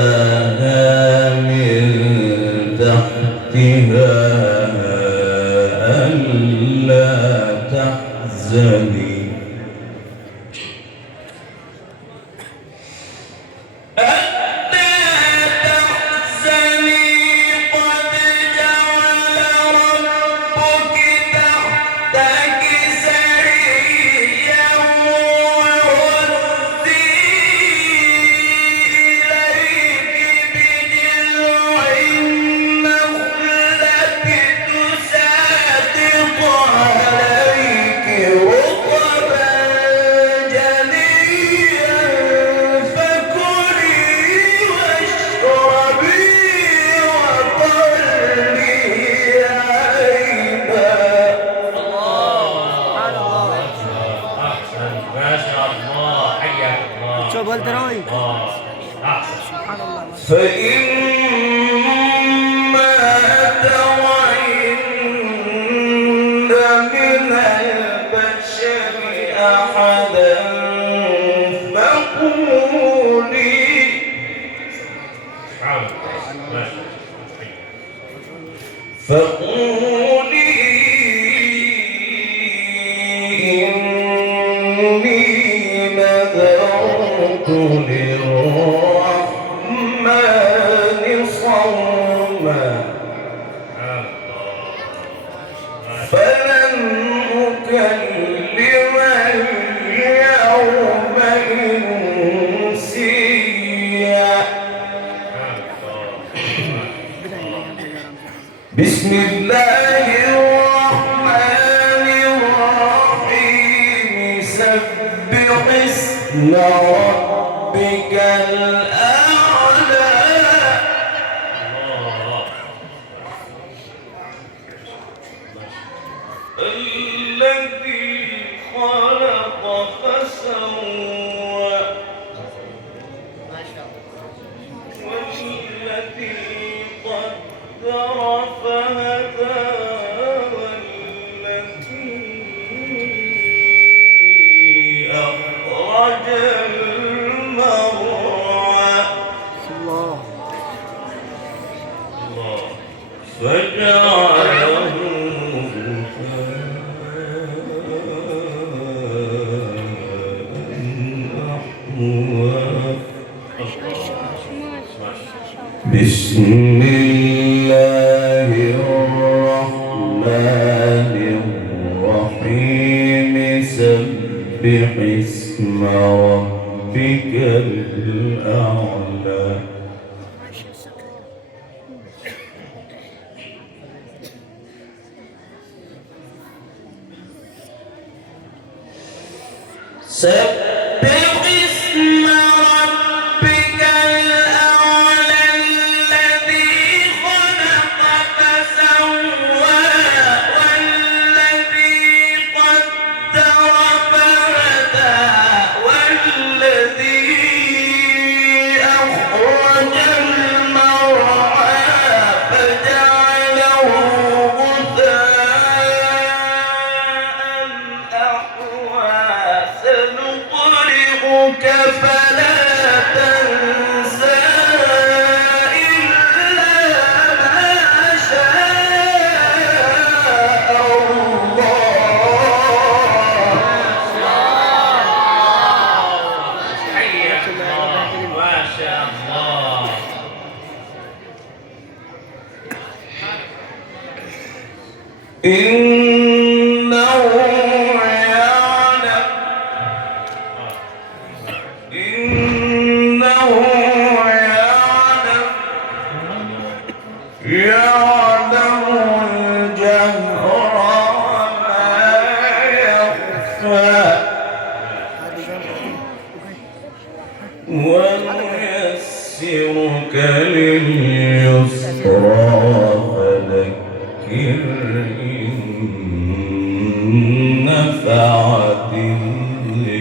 فناداها من تحتها ألا تحزني فإما ترين من البشر أحدا فقولي إني نذرت للرحمن صوما فلن أكلم اليوم إنسيا بسم الله الرحمن الرحيم سبح اسم ربك الأعلى الذي خلق فسوى والذي قدر فهدى والذي أخرج المرعى فجعله بسم الله الرحمن الرحيم سبح اسم ربك الأعلى سبح اسم ربك الأعلى الذي خلق فسوى والذي قدر فهدى والذي أخرج المرعى فجعله غثاء أحوى سنقرئك فلا تنسى إلا ما شاء الله ما شاء الله إنه يعلم الجهر وما يخفى ونيسرك لليسرى فذكر إن نفعت الذكرى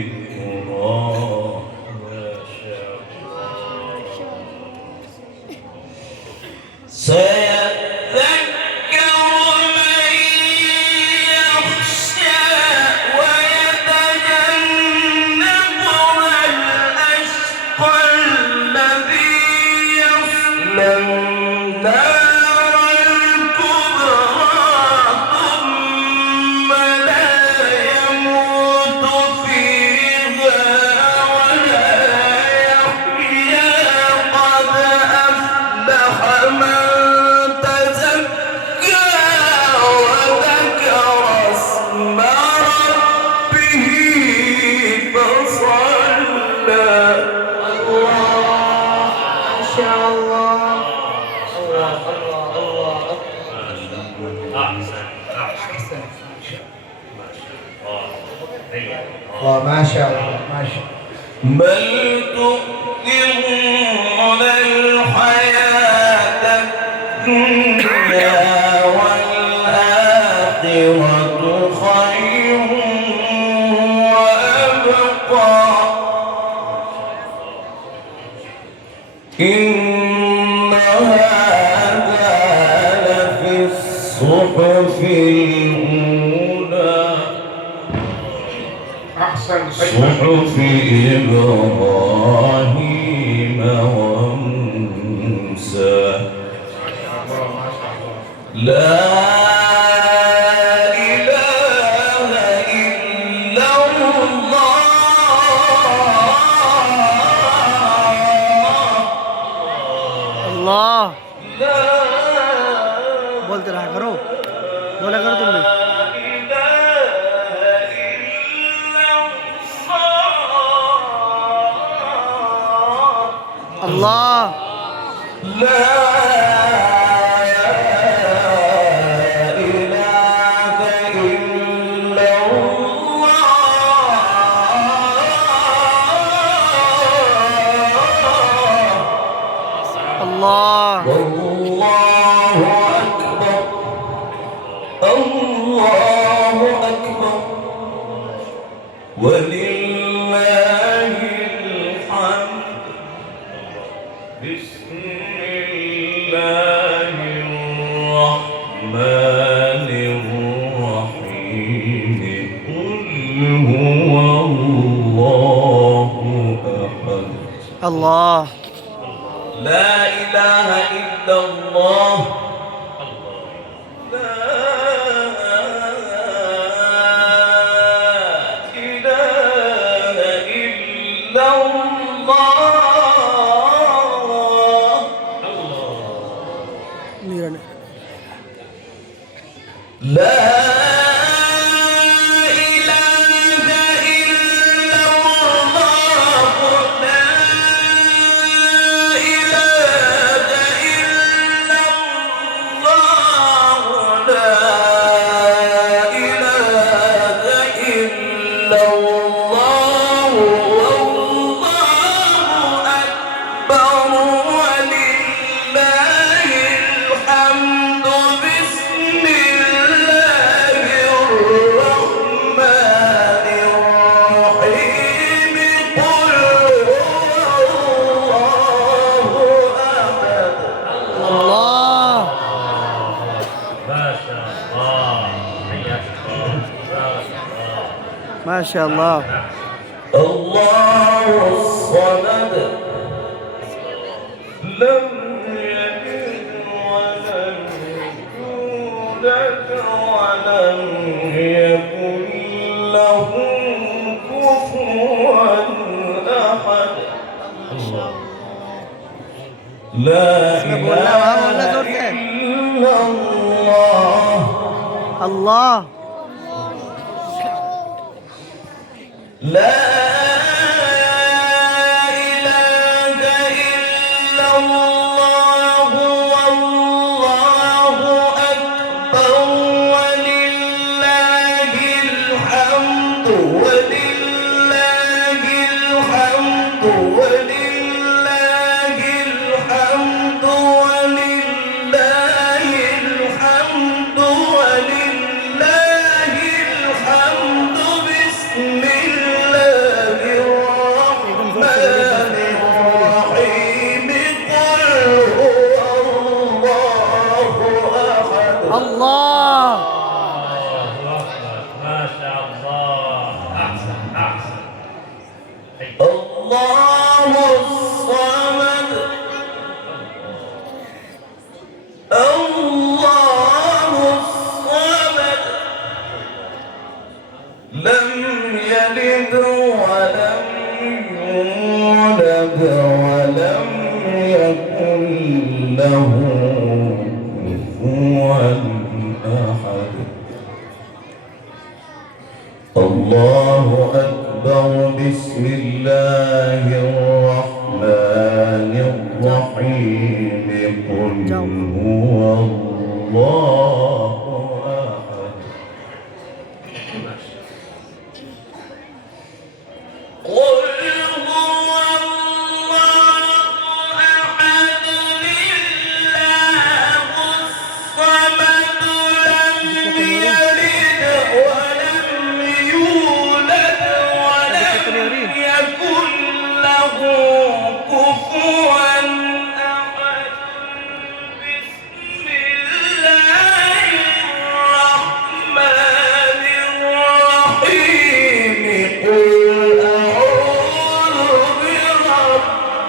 ما شاء الله ما شاء الله. بل تؤثرون الحياة الدنيا والآخرة خير وأبقى إن هذا لفي الصحف الأولى أحسن. صحف إبراهيم وموسى. لا إله إلا الله. الله لا बोलते रहा करो, बोला करो तुम भी. الله لا إله إلا الله. الله والله أكبر. الله أكبر ولله الحمد. بسم الله الرحمن الرحيم. قل هو الله أحد. الله لا إله إلا الله. لا إله إلا الله. मेरा नहीं. لا إله إلا الله. لا إله إلا الله. لا إله إلا الله. والله أكبر ولله الحمد. بسم الله الرحمن الرحيم. قل هو الله أحد. الله ما شاء الله. الله الصمد. لم يلد ولم يولد ولم يكن له كفوا أحد. لا إله إلا الله. الله لا إله إلا الله. والله أكبر ولله الحمد. ولله الحمد. ولله الحمد. ولله الحمد. ولله الحمد. بسم الله الرحمن الرحيم. قل هو الله أحد. الله ما شاء الله. أحسن أحسن. الله الصمد. الله الصمد. لم يلد ولم يولد ولم يكن له كفوا أحد. الله أكبر. بسم الله الرحمن الرحيم. قل هو الله أحد.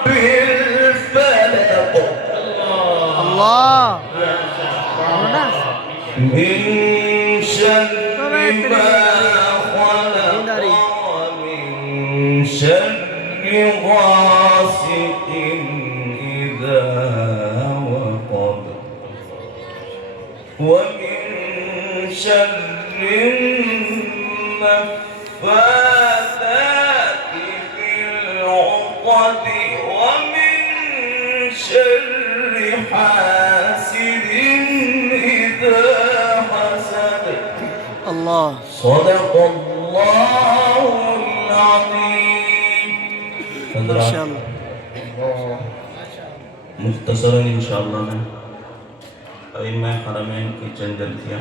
الفلق আল্লাহ বলো না من شر ما خلق ومن شر غاسق إذا وقب ومن شر النفاثات في العقد ومن شر حاسد إذا حسد আল্লাহ صدق الله العظيم মাশাআল্লাহ मुख्तसरन इंशाअल्लाह मैं अइम्मा हरमैन की चंद गलतियाँ